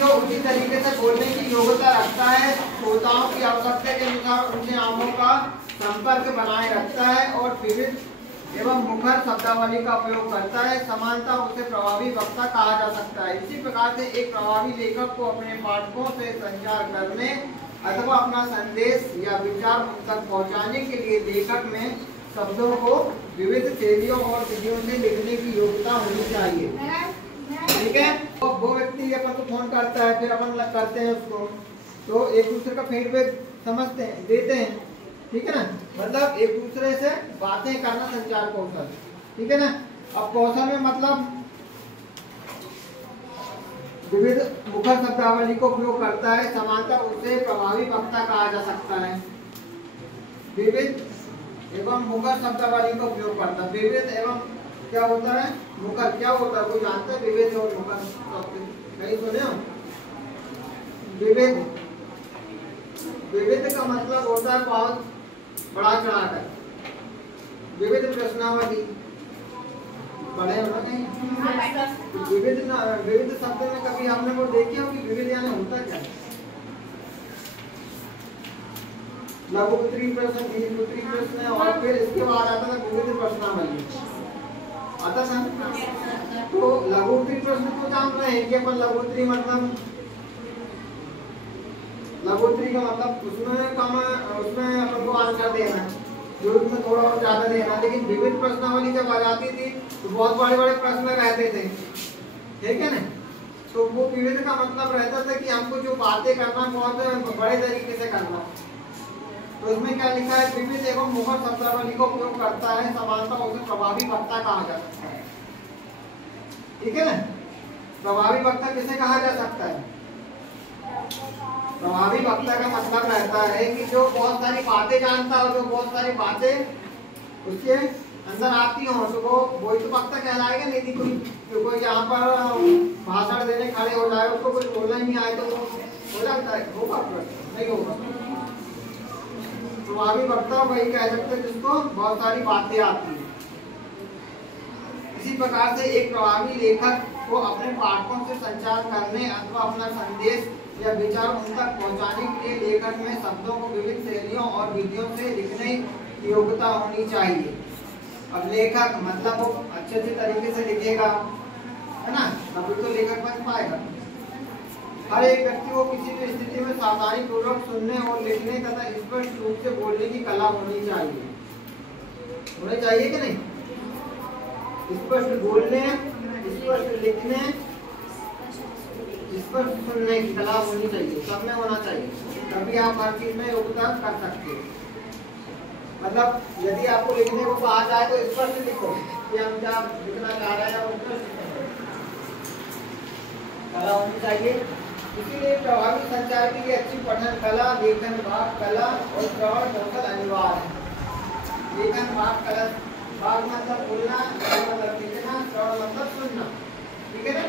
जो उचित तरीके से बोलने की योग्यता रखता है, श्रोताओं की आवश्यकता के अनुसार उनसे आंखों का संपर्क बनाए रखता है और विविध एवं मुखर शब्दावली का उपयोग करता है, समानता उसे प्रभावी वक्ता कहा जा सकता है। इसी प्रकार से एक प्रभावी लेखक को अपने पाठकों से संचार करने अथवा अपना संदेश या विचार उन तक पहुंचाने के लिए लेखक में शब्दों को विविध शैलियों और विधियों से लिखने की योग्यता होनी चाहिए। ठीक है, तो वो व्यक्ति अपन को फोन करता है, फिर अपन करते हैं उसको, तो एक दूसरे का फीडबैक समझते हैं, देते हैं। ठीक है ना, मतलब एक दूसरे से बातें करना संचार कौशल। ठीक है ना। अब कौशल में मतलब विविध मुखर शब्दावली को उपयोग करता है, समानता उसे प्रभावी वक्ता कहा जा सकता है। विविध एवं मुखर शब्दावली का उपयोग करता है। विविध एवं क्या होता है, मुखर क्या होता है, कोई जानता है? विविध और मुखर शब्द कहीं सुने हो? विविध, विविध का मतलब होता है बहुत बड़ा चढ़ाकर। विविध प्रश्नावली पढ़े हो ना कहीं? विविध शब्द में कभी हमने वो देखे हो कि विविध यानी होता क्या? लघु उत्तरी प्रश्न, दीर्घ उत्तरी प्रश्न और फिर इसके बाद आता था विविध प्रश्नावली आता था। तो लघु उत्तरी प्रश्न को जान रहे हैं कि अपन लघु उत्तरी मतलब लघु उत्तरी का मतलब उसमें कम, उसमें अपन को आंसर देना है, जो उसमें थोड़ा और ज्यादा देना। लेकिन विविध प्रश्नावली जब आ जाती थी तो बहुत बड़े बड़े प्रश्न रहते थे। ठीक है ना। तो वो विविध का मतलब रहता था कि हमको जो बातें करना बहुत बड़े तरीके से करना। तो इसमें क्या लिखा है, विविध एवं मुखर शब्दावली का उपयोग करता है, समानता उसे प्रभावी वक्ता कहा जा सकता है। ठीक है ना। प्रभावी वक्ता किसे कहा जा सकता है? प्रभावी वक्ता का मतलब रहता है कि जो बहुत सारी बातें जानता हो, जो बहुत सारी बातें उसके अंदर आती हो, तो वो तो वक्ता कहलाएगा। नहीं कोई यहाँ पर भाषण देने खड़े हो जाए, उसको कुछ बोलना ही नहीं आए तो वो हो जाता है, होगा? नहीं होगा। प्रभावी वक्ता वही कह सकते हैं जिसको बहुत सारी बातें आती हैं। इसी प्रकार से एक प्रभावी लेखक को अपने पाठकों से संचार करने अथवा अपना संदेश या विचार उन तक पहुंचाने के लिए लेखक में शब्दों को विविध शैलियों और विधियों से लिखने की योग्यता होनी चाहिए। अब लेखक मतलब वो अच्छे तरीके से लिखेगा, है ना, तभी तो लेखक बन पाएगा। हर एक व्यक्ति को किसी भी स्थिति में सावधानी पूर्वक सुनने और लिखने तथा स्पष्ट रूप से बोलने की कला होनी चाहिए कि नहीं? स्पष्ट बोलने, स्पष्ट लिखने, स्पष्ट सुनने की कला होनी चाहिए, सब में होना चाहिए। तभी आप हर चीज में योगदान कर सकते हो। मतलब यदि आपको लिखने को कहा जाए तो स्पष्ट लिखो कि हम क्या लिखना चाह रहे हैं, कला होनी चाहिए। इसीलिए प्रभावी संचार के लिए अच्छी पठन कला, लेखन भाग कला और श्रवण कौशल अनिवार्य है। लेखन भाग कला, भाग मतलब बोलना, मतलब लिखना, श्रवण मतलब सुनना। ठीक है ना।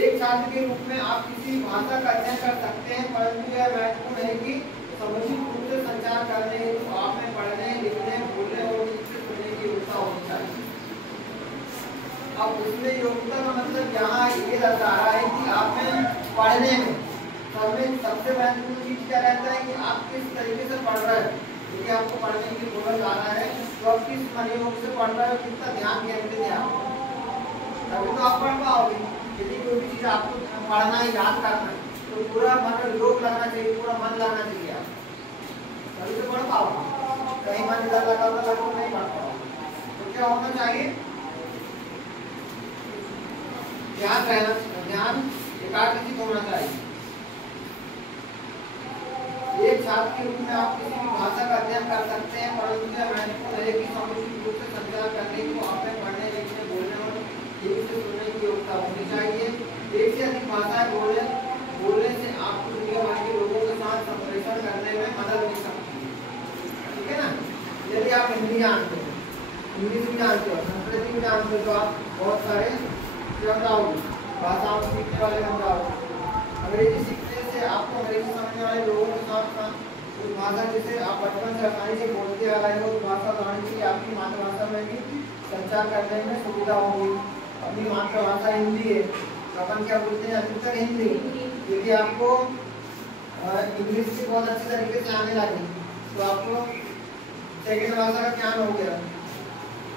एक छात्र के रूप में आप किसी भाषा का अध्ययन कर सकते हैं, परंतु यह महत्वपूर्ण है कि समुचित रूप से संचार करने हेतु आप में पढ़ने, लिखने, बोलने और सुनने की योग्यता होनी चाहिए। अब उसमें योग्यता का मतलब यहाँ ये दर्शा रहा है कि आप में पढ़ने में सबसे महत्वपूर्ण चीज क्या रहता है कि आप किस तरीके से पढ़ रहे हैं। यदि आपको पढ़ने की जरूरत आ रहा है तो आप किस मनोयोग से पढ़ रहे हो, कितना ध्यान केंद्रित है आप, तभी तो आप पढ़ पाओगे। यदि कोई भी चीज आपको पढ़ना है, याद करना है, तो पूरा मनोयोग लगना चाहिए, पूरा मन लगना चाहिए आप, तभी तो पढ़ पाओगे। कहीं मन इधर लगा हुआ तो नहीं पढ़ पाओगे। तो क्या होना चाहिए, ध्यान रहना, ध्यान एकाग्रचित होना चाहिए। एक छात्र के रूप में आप किसी भी भाषा का अध्ययन कर सकते हैं, परंतु यह महत्वपूर्ण है कि समुचित रूप से संचार करने को आपने पढ़ने, लिखने, बोलने और ठीक से सुनने की योग्यता होनी चाहिए। एक से अधिक भाषाएं बोलने से आपको दुनिया भर के लोगों के साथ संप्रेषण करने में मदद मिल सकती है। ठीक है ना। यदि आप हिंदी जानते हो, इंग्लिश भी जानते हो, संस्कृत भी जानते हो, तो आप बहुत सारे जाओगे, भाषाओं सीखने वाले बन जाओगे। अंग्रेजी सीखने से आपको अंग्रेजी समझने वाले लोगों के साथ उस भाषा जिसे आप बचपन से आसानी से बोलते आ रहे हो, उस भाषा जानने के लिए आपकी मातृभाषा में भी संचार करने में सुविधा होगी। अपनी मातृभाषा हिंदी है, अपन क्या बोलते हैं अधिकतर हिंदी, यदि आपको इंग्लिश की बहुत अच्छी तरीके से आने लगी तो आपको सेकंड भाषा का ज्ञान हो गया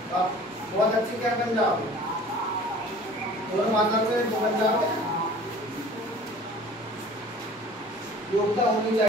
तो आप बहुत अच्छी क्या बन जाओगे, दोनों भाषा में बन जाओगे। योग्यता होनी चाहिए।